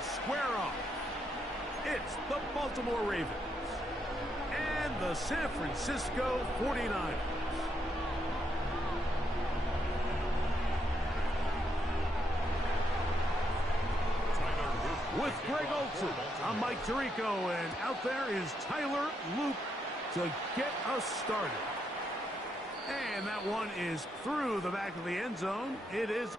to square off. It's the Baltimore Ravens and the San Francisco 49ers. With Greg Olsen, I'm Mike Tirico, and out there is Tyler Luke to get us started. And that one is through the back of the end zone. It is.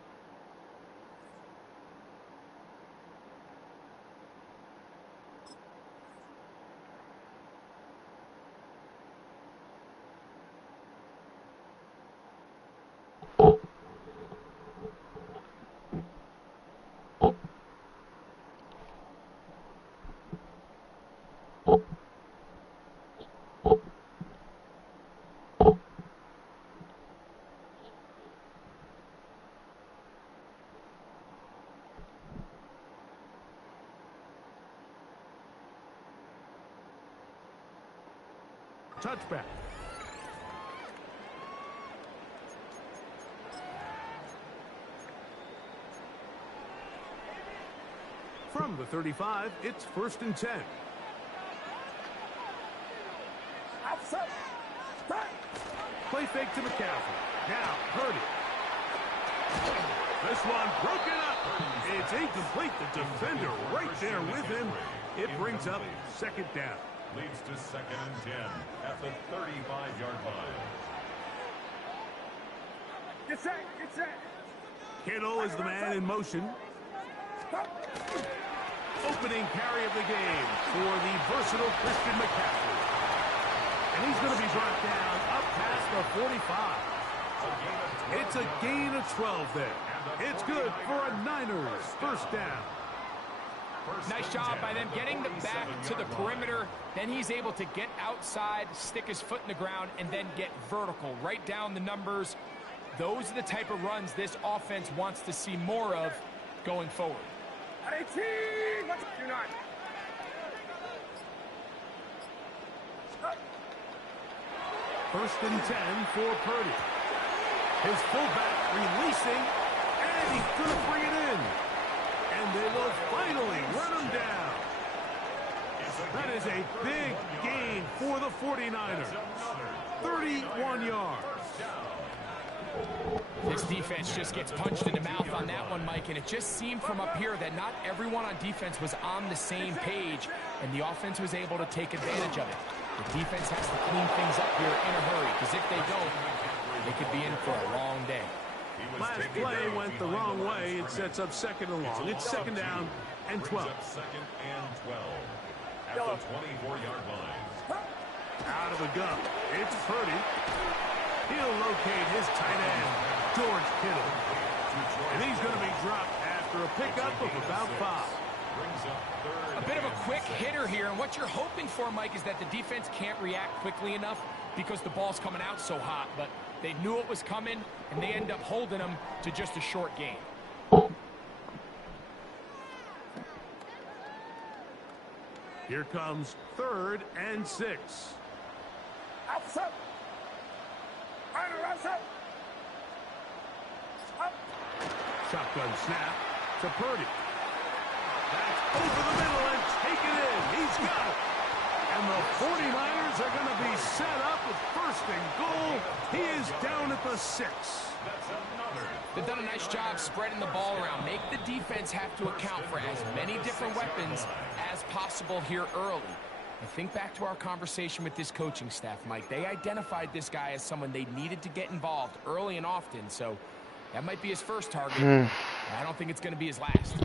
Touchback. From the 35, it's 1st and 10. Play fake to McCaffrey. Now, Purdy. This one broken up. It's incomplete. The defender right there with him. It brings up 2nd down. Leads to 2nd and 10 at the 35-yard line. Get set, get set. Kittle is the man in motion. Opening carry of the game for the versatile Christian McCaffrey. And he's going to be brought down up past the 45. It's a gain of 12 there. It's good for a Niners 1st down. Nice job by them getting the back to the perimeter. Then he's able to get outside, stick his foot in the ground, and then get vertical. Right down the numbers. Those are the type of runs this offense wants to see more of going forward. 1st and 10 for Purdy. His fullback releasing, and he's going to bring it in. And they will finally run him down. That is a big gain for the 49ers. 31 yards. This defense just gets punched in the mouth on that one, Mike, and it just seemed from up here that not everyone on defense was on the same page, and the offense was able to take advantage of it. The defense has to clean things up here in a hurry, because if they don't, they could be in for a long day. Last play went the wrong way. It sets up 2nd and long. It's 2nd down and 12. 2nd and 12 at the 24-yard line. Out of the gun. It's Purdy. He'll locate his tight end, George Kittle. And he's going to be dropped after a pickup of about 5. A bit of a quick hitter here, and what you're hoping for, Mike, is that the defense can't react quickly enough because the ball's coming out so hot, but they knew it was coming, and they end up holding them to just a short gain. Here comes 3rd and 6. Shotgun snap to Purdy. That's over the middle and taken in. He's got it. And the 49ers are going to be set up with 1st and goal. He is down at the 6. They've done a nice job spreading the ball around. Make the defense have to account for as many different weapons as possible here early. And think back to our conversation with this coaching staff, Mike. They identified this guy as someone they needed to get involved early and often, so that might be his first target. I don't think it's going to be his last.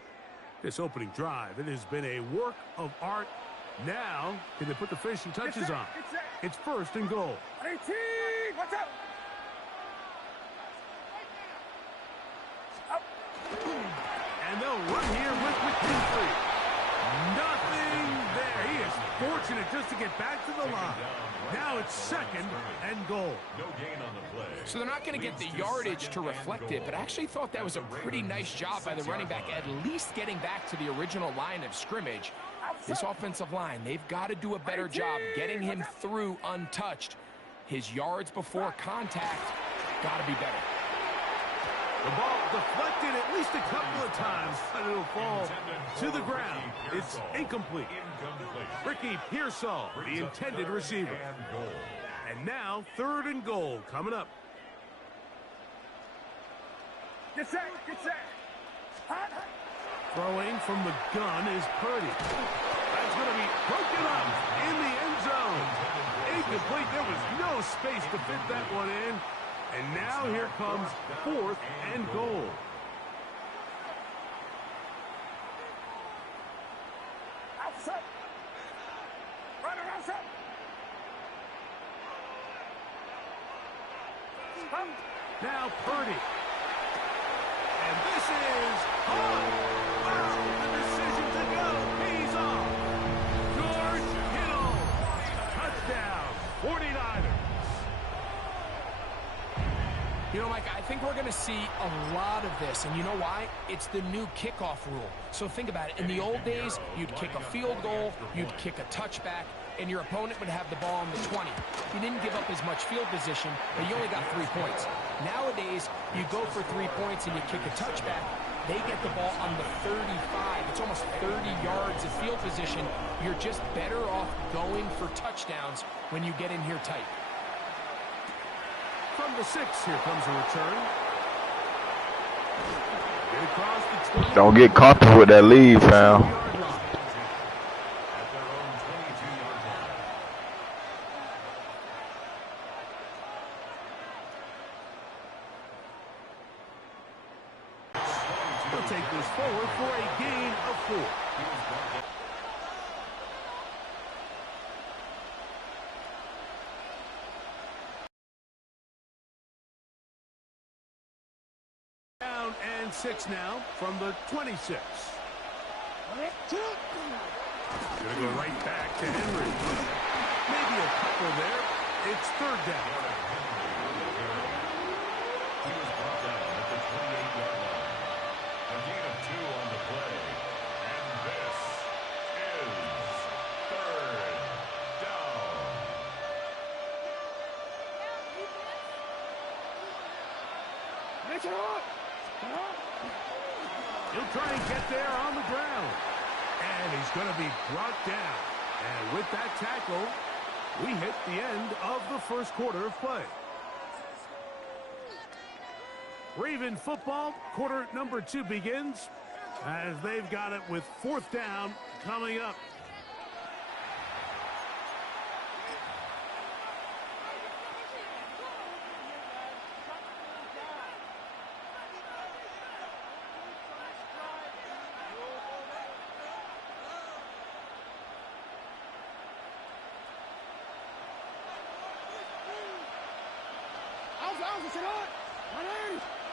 This opening drive, it has been a work of art. Now, can they put the finishing touches on? It's 1st and goal. Watch out! And they'll run here with McCaffrey. Nothing there. He is fortunate just to get back to the line. Now it's 2nd and goal. No gain on the play. So they're not going to get the yardage to reflect it, but I actually thought that was a pretty nice job by the running back, at least getting back to the original line of scrimmage. This offensive line, they've got to do a better job getting him through untouched. His yards before contact got to be better. The ball deflected at least a couple of times, but it'll fall to the ground. It's incomplete. Ricky Pearsall, the intended receiver. And now, 3rd and goal coming up. Get set, get set. Throwing from the gun is Purdy. That's going to be broken up in the end zone. Incomplete. There was no space to fit that one in. And now here comes 4th and goal. Outside. Runner outside. Now Purdy. And this is on. Wow, the decision to go. He's off. George Kittle. Touchdown. 49ers. You know, Mike, I think we're going to see a lot of this, and you know why? It's the new kickoff rule. So think about it. In the old days, you'd kick a field goal, you'd kick a touchback, and your opponent would have the ball on the 20. You didn't give up as much field position, but you only got 3 points. Nowadays, you go for 3 points and you kick a touchback. They get the ball on the 35. It's almost 30 yards of field position. You're just better off going for touchdowns when you get in here tight. From the 6, here comes a return. Get across the 20. Don't get comfortable with that lead, fam. He'll take this forward for a gain of 4. Down and 6 now from the 26. Gonna go right back to Henry. Maybe a couple there. It's 3rd down. He was brought down at the 28-yard line. A gain of 2 on the play. And this is 3rd down. He'll try and get there on the ground. And he's going to be brought down. And with that tackle, we hit the end of the 1st quarter of play. Raven football, quarter number 2 begins as they've got it with 4th down coming up.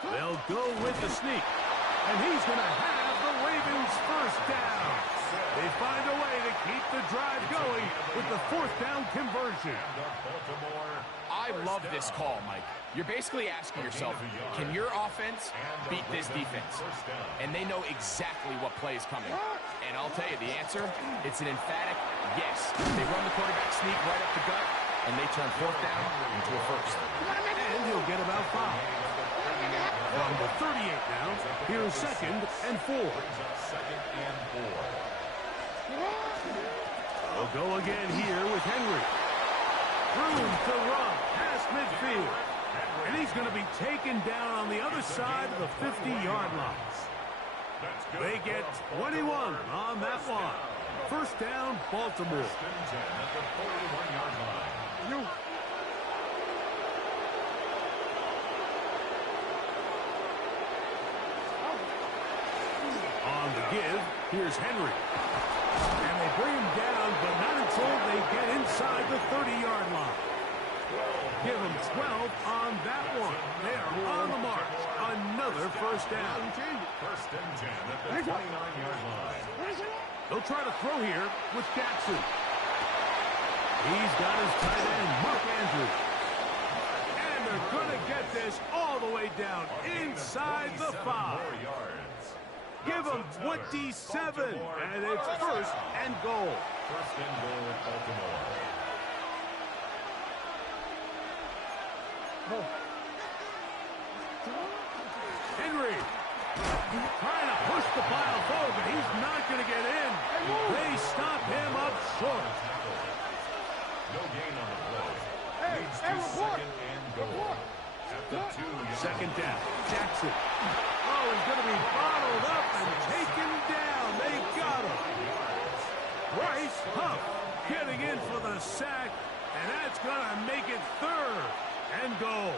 They'll go with the sneak, and he's going to have the Ravens 1st down. They find a way to keep the drive going with the 4th down conversion. I love this call, Mike. You're basically asking yourself, can your offense beat this defense? And they know exactly what play is coming. And I'll tell you the answer, it's an emphatic yes. They run the quarterback sneak right up the gut, and they turn 4th down into a 1st. And he'll get about 5. From the 38 now, here's 2nd and 4. They'll go again here with Henry. Room to run past midfield. And he's going to be taken down on the other side of the 50-yard line. They get 21 on that one. 1st down, Baltimore. On the give, here's Henry. And they bring him down, but not until they get inside the 30-yard line. Give them 12 on that one. They are on the march. Another 1st down. 1st and 10 at the 29-yard line. They'll try to throw here with Jackson. He's got his tight end, Mark Andrews. And they're going to get this all the way down inside the 5. Give them 27, and it's 1st and goal. 1st and goal at Baltimore. Trying to push the pile forward, but he's not going to get in. They stop him up short. No gain on the play. Leads to second and goal. At the 2-yard Second down. Jackson. Oh, he's going to be bottled up and taken down. They got him. Bryce Huff getting in for the sack, and that's going to make it third and goal.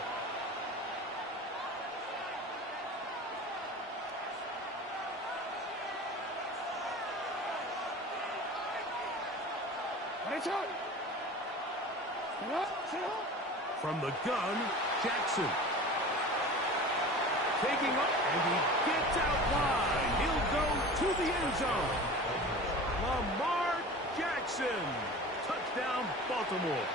From the gun, Jackson. Taking up, and he gets out wide. He'll go to the end zone. Lamar Jackson. Touchdown, Baltimore.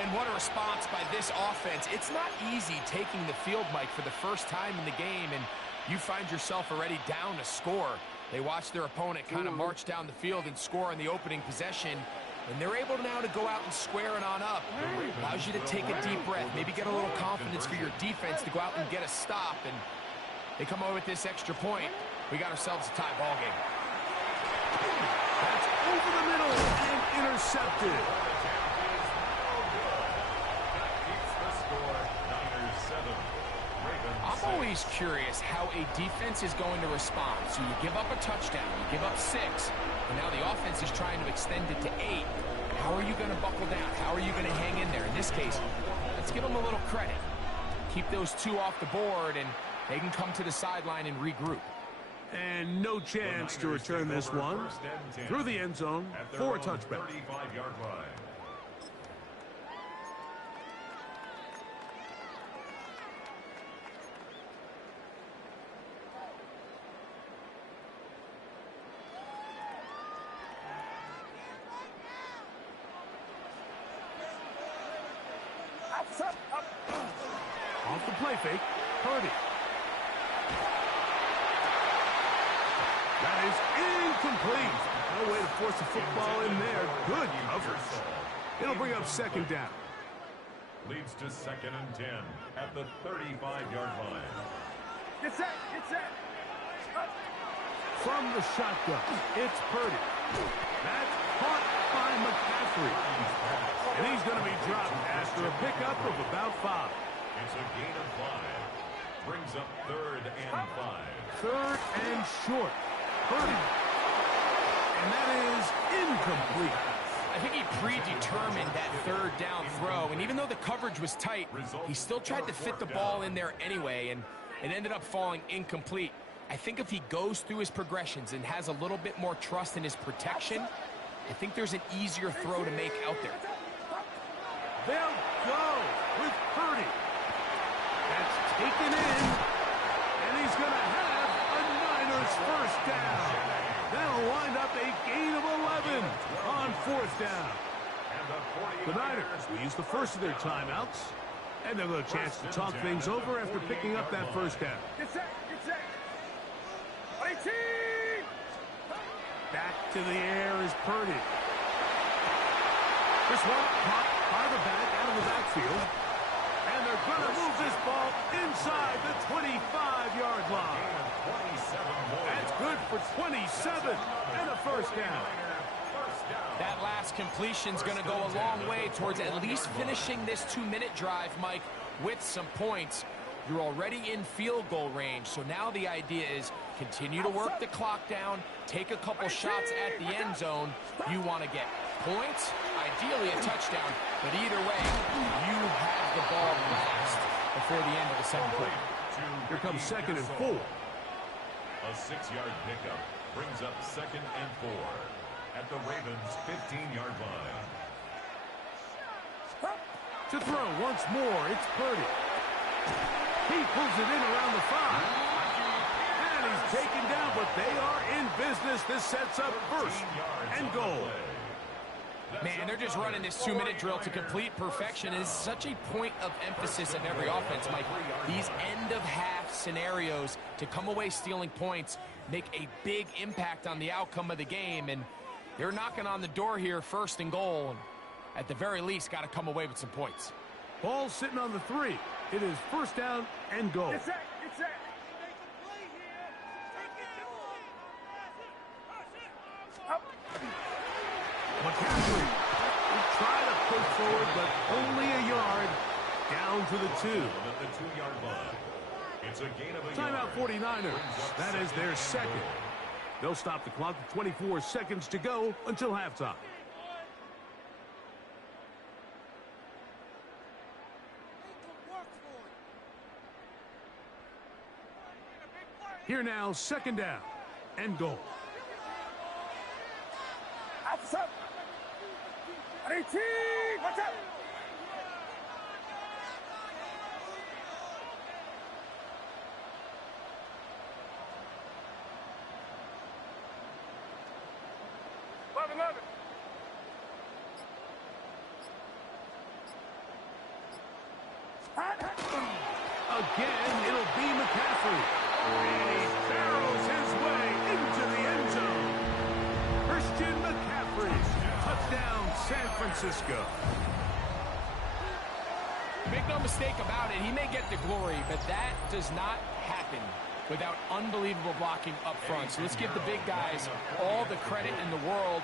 And what a response by this offense. It's not easy taking the field, Mike, for the first time in the game, and you find yourself already down to score. They watch their opponent kind of march down the field and score on the opening possession, and they're able now to go out and square it on up. Allows you to take a deep breath, maybe get a little confidence for your defense to go out and get a stop, and they come away with this extra point. We got ourselves a tie ball game. That's over the middle and intercepted. I'm always curious how a defense is going to respond. So you give up a touchdown, you give up 6, and now the offense is trying to extend it to 8. How are you going to buckle down? How are you going to hang in there? In this case, let's give them a little credit. Keep those 2 off the board, and they can come to the sideline and regroup. And no chance to return this one through the end zone for a touchback. 35-yard line. Off the play fake, Purdy. That is incomplete. No way to force the football in there. Good coverage. It'll bring up second down. Leads to second and 10 at the 35-yard line. Get set, get set. From the shotgun, it's Purdy. That's caught by McCaffrey. And he's going to be dropped after a pickup of about 5. It's a gain of 5. Brings up third and 5. Third and short. Purdy. And that is incomplete. I think he predetermined that third down throw, and even though the coverage was tight, he still tried to fit the ball in there anyway, and it ended up falling incomplete. I think if he goes through his progressions and has a little bit more trust in his protection, I think there's an easier throw to make out there. They'll go with Purdy. That's taken in, and he's going to have a Niners first down. That'll wind up a gain of 11 on 4th down. The Niners will use the first of their timeouts, and they'll have a chance to talk things over after picking up that first down. Get set, get set. 18! Back to the air is Purdy. This one caught by the back out of the backfield. And they're going to move this ball inside the 25-yard line. That's good for 27 and a first down. That last completion's going to go a long way towards at least finishing this 2-minute drive, Mike, with some points. You're already in field goal range, so now the idea is continue to work the clock down, take a couple shots at the end zone. You want to get points, ideally a touchdown, but either way, you have the ball last before the end of the second quarter. Here comes second and 4. A 6-yard pickup brings up second and 4 at the Ravens' 15-yard line. To throw once more, it's Purdy. He pulls it in around the 5. And he's taken down, but they are in business. This sets up first and goal. Man, they're just running this 2-minute drill to complete perfection. It is such a point of emphasis of every offense, Mike. These end-of-half scenarios to come away stealing points make a big impact on the outcome of the game. And they're knocking on the door here, first and goal. And at the very least, got to come away with some points. Ball sitting on the 3. It is first down and goal. Get set, get set. McCaffrey will try to push forward, but only a yard. Down to the 2. At the 2-yard line. It's a gain of a Timeout yard. 49ers. That is their second. They'll stop the clock with 24 seconds to go until halftime. Here now, second down and goal. Outside. 18. Watch out. Again, it'll be McCaffrey. And he barrels his way into the end zone. Christian McCaffrey. Touchdown, San Francisco. Make no mistake about it, he may get the glory, but that does not happen without unbelievable blocking up front. So let's give the big guys all the credit in the world.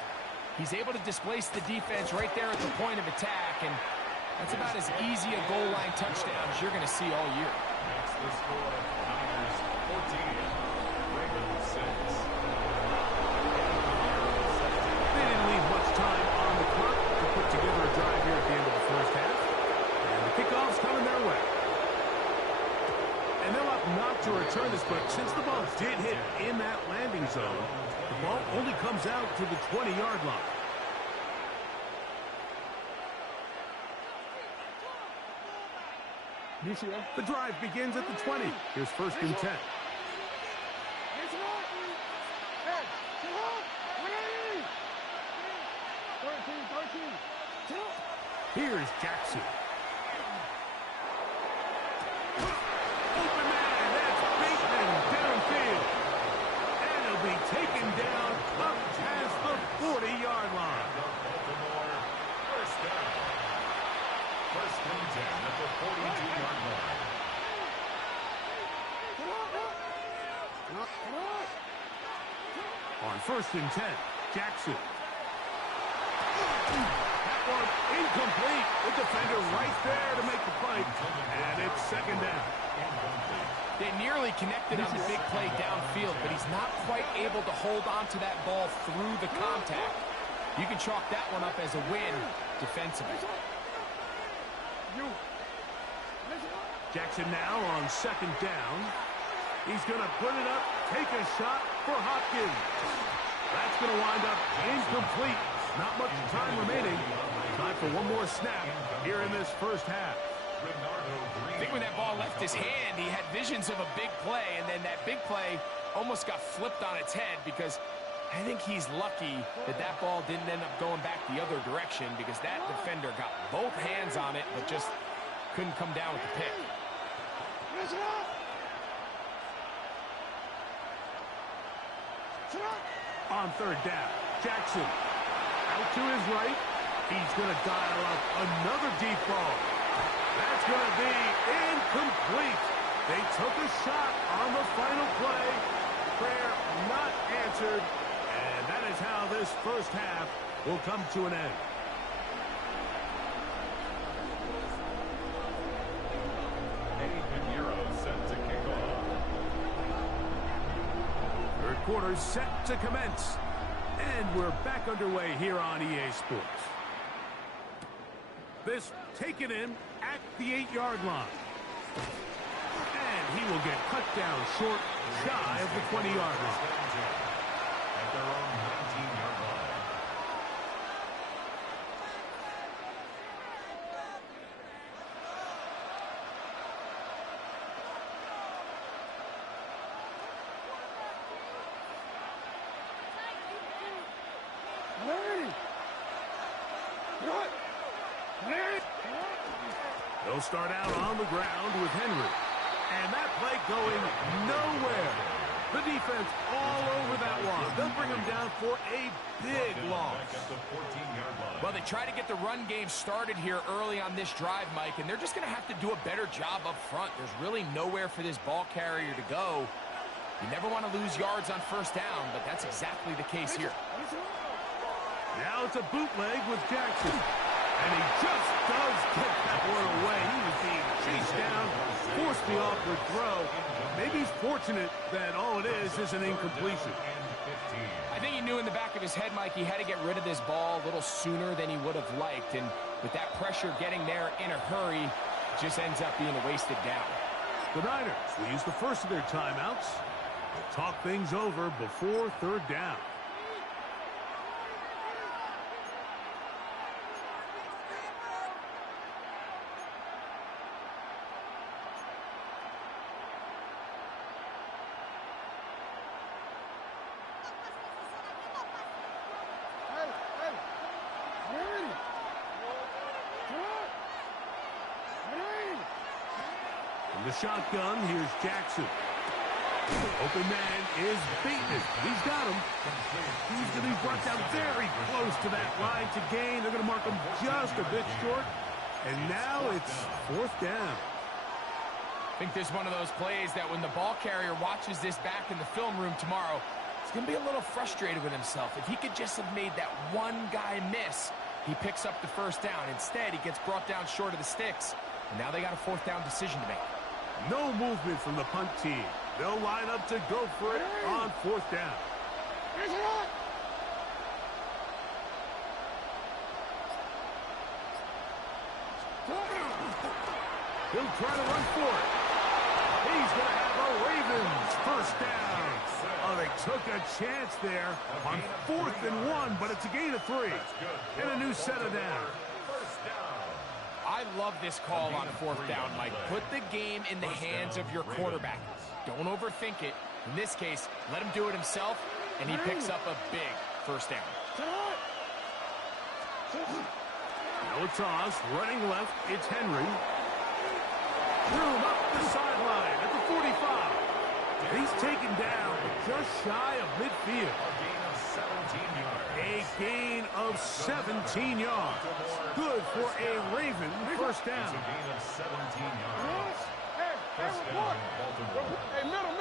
He's able to displace the defense right there at the point of attack, and that's about as easy a goal line touchdown as you're going to see all year. That's the score. Niners 14. Ravens 6. They didn't leave much time on the clock to put together a drive here at the end of the first half. And the kickoff's coming their way. And they'll opt not to return this, but since the ball did hit in that landing zone, the ball only comes out to the 20-yard line. The drive begins at the 20. Here's first and 10. Here's Jackson. Open man, that's Bateman downfield. And he'll be taken down up past the 40-yard line. Baltimore first down. First and 10 at the 42-yard line. On first and 10, Jackson. That one incomplete. The defender right there to make the play. And it's second down. They nearly connected on the big play downfield, but he's not quite able to hold on to that ball through the contact. You can chalk that one up as a win defensively. Jackson now on second down. He's going to put it up, take a shot for Hopkins. That's going to wind up incomplete. Not much time remaining. Time for one more snap here in this first half. I think when that ball left his hand, he had visions of a big play, and then that big play almost got flipped on its head because I think he's lucky that that ball didn't end up going back the other direction because that defender got both hands on it but just couldn't come down with the pick. On third down, Jackson out to his right. He's going to dial up another deep ball. That's going to be incomplete. They took a shot on the final play. Prayer not answered. And that is how this first half will come to an end. Eddie Pinheiro set to kick off. Third quarter set to commence. And we're back underway here on EA Sports. This taken in at the 8-yard line. And he will get cut down short, shy of the 20-yard line. At their own 19-yard line. They'll start out on the ground with Henry. And that play going nowhere. The defense all over that one. They'll bring him down for a big loss. At the 14-yard line. Well, they try to get the run game started here early on this drive, Mike, and they're just going to have to do a better job up front. There's really nowhere for this ball carrier to go. You never want to lose yards on first down, but that's exactly the case here. Now it's a bootleg with Jackson. And he just does get that one away. He was being chased down, forced the awkward throw. Maybe he's fortunate that all it is an incompletion. I think he knew in the back of his head, Mike, he had to get rid of this ball a little sooner than he would have liked. And with that pressure getting there in a hurry, it just ends up being a wasted down. The Niners will use the first of their timeouts. They'll talk things over before third down. The shotgun, here's Jackson. Open man is beaten. He's got him. He's going to be brought down very close to that line to gain. They're going to mark him just a bit short. And now it's fourth down. I think there's one of those plays that when the ball carrier watches this back in the film room tomorrow, he's going to be a little frustrated with himself. If he could just have made that one guy miss, he picks up the first down. Instead, he gets brought down short of the sticks. And now they got a fourth down decision to make. No movement from the punt team. They'll line up to go for it on fourth down. He'll try to run for it. He's going to have a Ravens first down. Oh, they took a chance there on 4th and 1, but it's a gain of 3. And a new set of downs. I love this call on fourth down, Mike. Put the game in the hands of your quarterback. Don't overthink it. In this case, let him do it himself, and he picks up a big first down. No toss, running left, it's Henry. Threw him up the sideline at the 45. He's taken down just shy of midfield. A gain of 17 yards. Good for a Raven first down. Hey, middle.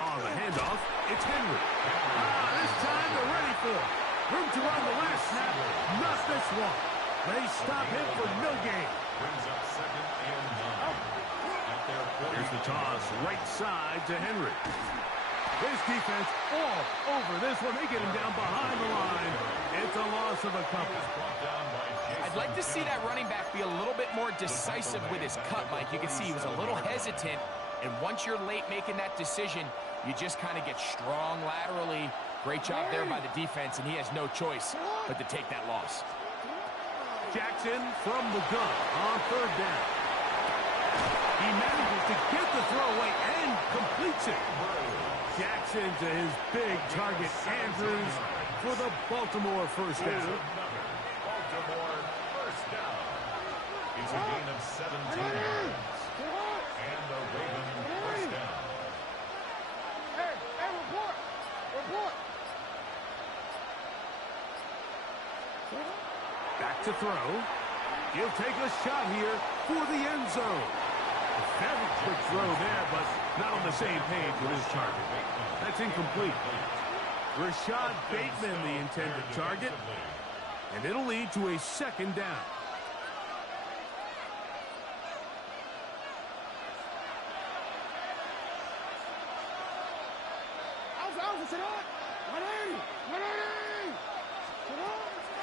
On the handoff, it's Henry. This time they're ready for it. Room to run the last snap. Not this one. They stop him for no gain. Here's the toss, right side to Henry. His defense all over this one. They get him down behind the line. It's a loss of a couple. I'd like to see that running back be a little bit more decisive with his cut, Mike. You can see he was a little hesitant, and once you're late making that decision, you just kind of get strong laterally. Great job there by the defense, and he has no choice but to take that loss. Jackson from the gun on third down. He manages to get the throw away and completes it. Jackson to his big target, Andrews, for the Baltimore first down. Baltimore first down. It's a gain of 17 yards. And the Ravens first down. Hey, report. Back to throw. He'll take a shot here for the end zone. A very quick throw there, but not on the same page with his target. That's incomplete. Rashad Bateman, the intended target. And it'll lead to a second down.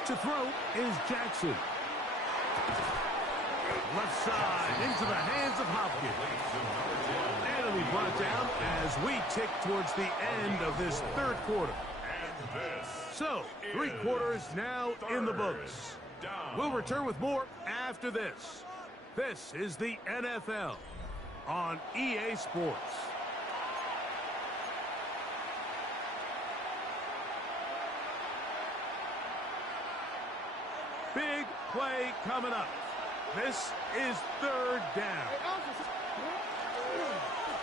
To throw is Jackson. Left side into the hands of Hopkins. And it'll be brought down as we tick towards the end of this third quarter. So, 3 quarters now in the books. We'll return with more after this. This is the NFL on EA Sports. Big play coming up. This is third down.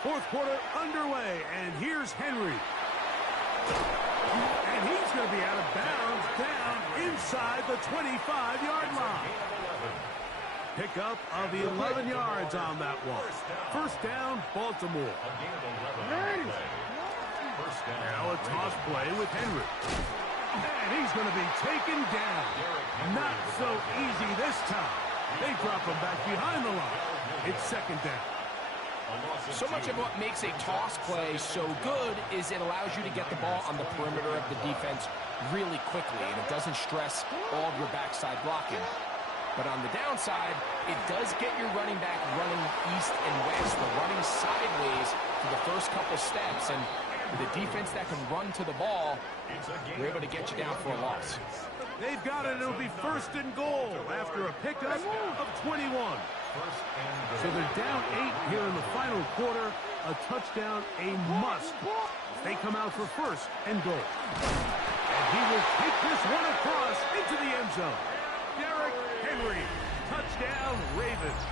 Fourth quarter underway, and here's Henry. And he's going to be out of bounds down inside the 25-yard line. Pickup of 11 yards on that one. First down, Baltimore. A gain of 11 on the play. First down. Now a toss play with Henry. And he's going to be taken down. Not so easy this time. They drop him back behind the line. It's second down. So much of what makes a toss play so good is it allows you to get the ball on the perimeter of the defense really quickly, and it doesn't stress all of your backside blocking. But on the downside, it does get your running back running east and west, or running sideways for the first couple steps, and with a defense that can run to the ball, they're able to get you down for a loss. They've got it. It'll be first and goal after a pickup of 21. So they're down 8 here in the final quarter. A touchdown, a must. They come out for first and goal. And he will take this one across into the end zone. Derrick Henry, touchdown Ravens.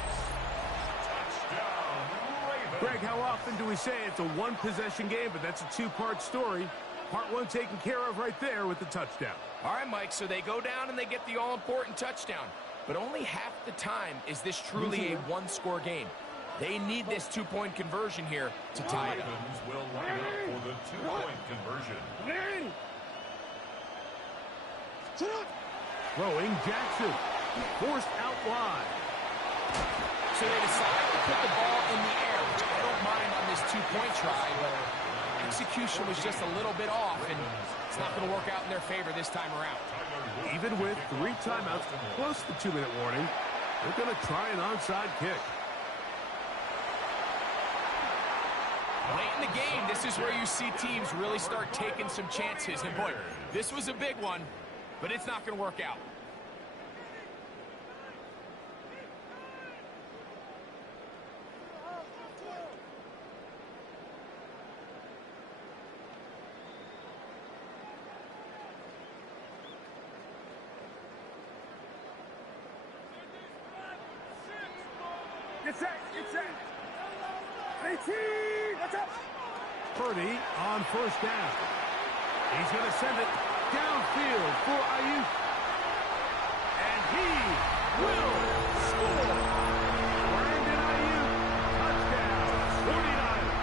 Greg, how often do we say it's a one-possession game, but that's a two-part story? Part one taken care of right there with the touchdown. All right, Mike, so they go down and they get the all-important touchdown. But only half the time is this truly a one-score game. They need this two-point conversion here to tie it up. Ravens will line up for the two-point conversion. Throwing Jackson. Forced out wide. So they decide to put the ball in the air, which I don't mind on this two-point try, but execution was just a little bit off, and it's not going to work out in their favor this time around. Even with 3 timeouts, plus the 2-minute warning, they're going to try an onside kick. Late in the game, this is where you see teams really start taking some chances. And boy, this was a big one, but it's not going to work out. Purdy on first down. He's going to send it downfield for Ayuk. And he will score. Brandon Ayuk, touchdown, 49ers.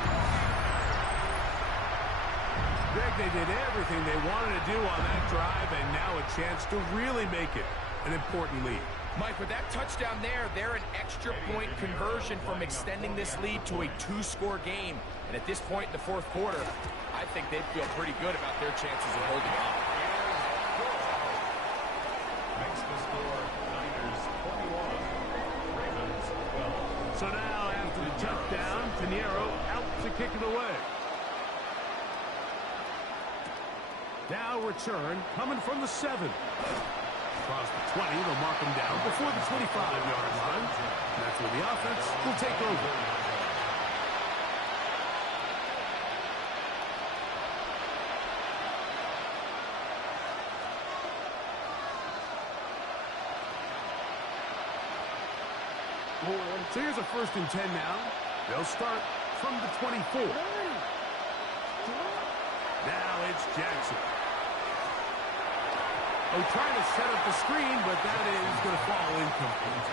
Greg, they did everything they wanted to do on that drive, and now a chance to really make it an important lead. Mike, with that touchdown there, they're an extra point conversion from extending this lead to a 2-score game. And at this point in the fourth quarter, I think they'd feel pretty good about their chances of holding on. Makes the score Niners 21, Ravens 12. So now after the touchdown, Pinheiro out to kick it away. Now return coming from the 7. Across the 20, they'll mark him down before the 25-yard line. And that's where the offense will take over. So here's a 1st and 10 now. They'll start from the 24. Now it's Jackson. Oh, trying to set up the screen, but that is going to fall incomplete.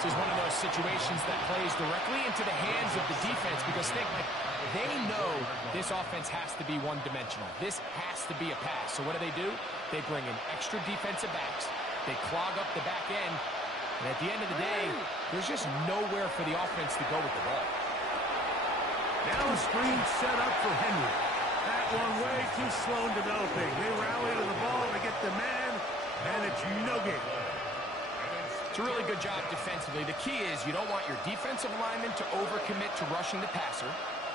This is one of those situations that plays directly into the hands of the defense because they know this offense has to be one-dimensional. This has to be a pass. So what do? They bring in extra defensive backs. They clog up the back end. And at the end of the day, there's just nowhere for the offense to go with the ball. Now a screen set up for Henry. That one way too slow in developing. They rally to the ball, they get the man, and it's no gain. It's a really good job defensively. The key is you don't want your defensive linemen to overcommit to rushing the passer,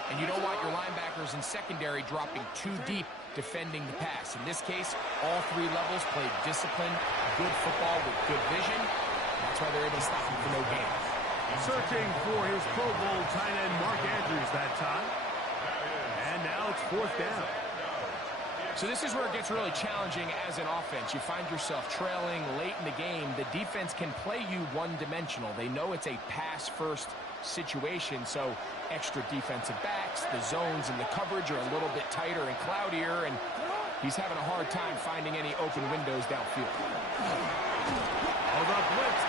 and you don't want your linebackers in secondary dropping too deep defending the pass. In this case, all 3 levels played disciplined, good football with good vision. That's why they're able to stop him for no gain. Searching for his Pro Bowl tight end Mark Andrews that time. And now it's 4th down. So this is where it gets really challenging as an offense. You find yourself trailing late in the game. The defense can play you one-dimensional. They know it's a pass-first situation, so extra defensive backs, the zones and the coverage are a little bit tighter and cloudier, and he's having a hard time finding any open windows downfield. Oh, the blitz